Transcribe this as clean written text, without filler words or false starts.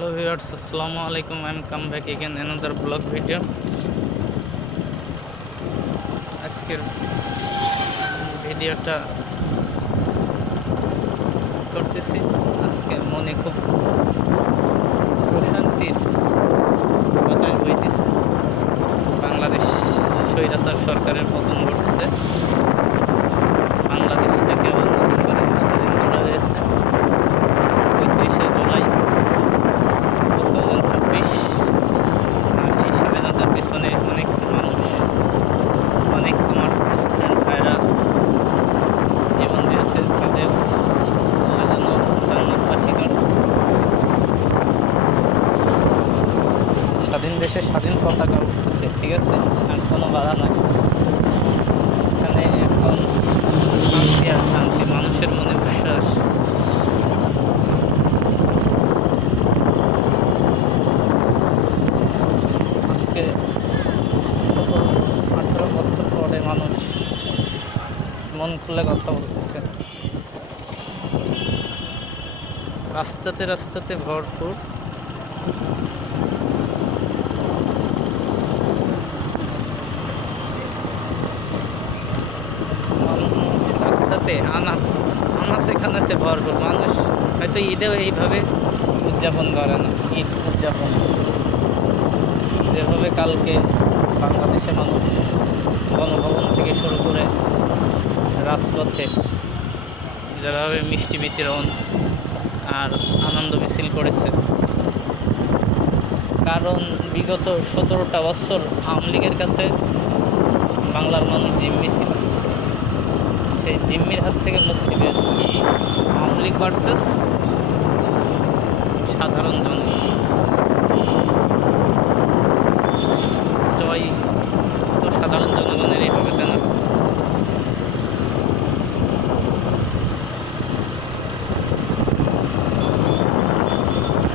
Hello viewers, assalamu alaikum. I'm come back again another vlog video. আজকের ভিডিওটা করতেছি। আজকে মনে খুব প্রশান্তির বাতাস বইতেছে। বাংলাদেশ স্বৈরাচার সরকারের পতন ঘটছে। বাংলাদেশটাকে আবার নতুন করে স্বাধীন করা হয়েছে ৩৫শে জুলাই 2024। আর এই স্বাধীনতার পিছনে অনেক মানুষ, অনেক আমার স্টুডেন্ট ভাইরা জীবন দিয়েছে। তাদের যেন জান্নাতবাসী করে। স্বাধীন দেশে স্বাধীন পতাকা উঠতেছে, ঠিক আছে, আর কোনো বাধা নাই। এখানে এখন শান্তি আর শান্তি, মানুষের মনে বিশ্বাস। আজকে 17-18 বছর পরে মানুষ মন খুলে কথা বলতেছে। রাস্তাতে রাস্তাতে ভরপুর। মানুষ রাস্তাতে আনাচে খানাচে ভরপুর। মানুষ হয়তো ঈদেও এইভাবে উদযাপন করে না। ঈদ উদযাপন যেভাবে কালকে বাংলাদেশে মানুষ গণভবন থেকে শুরু করে রাজপথে যেভাবে মিষ্টি বিতরণ আর আনন্দ মিছিল করেছে, কারণ বিগত 17টা বছর আওয়ামী লীগের কাছে বাংলার মানুষ জিম্মি ছিল। সেই জিম্মির হাত থেকে মুক্তি পেয়েছে আওয়ামী লীগ ভার্সেস সাধারণ জনগণ।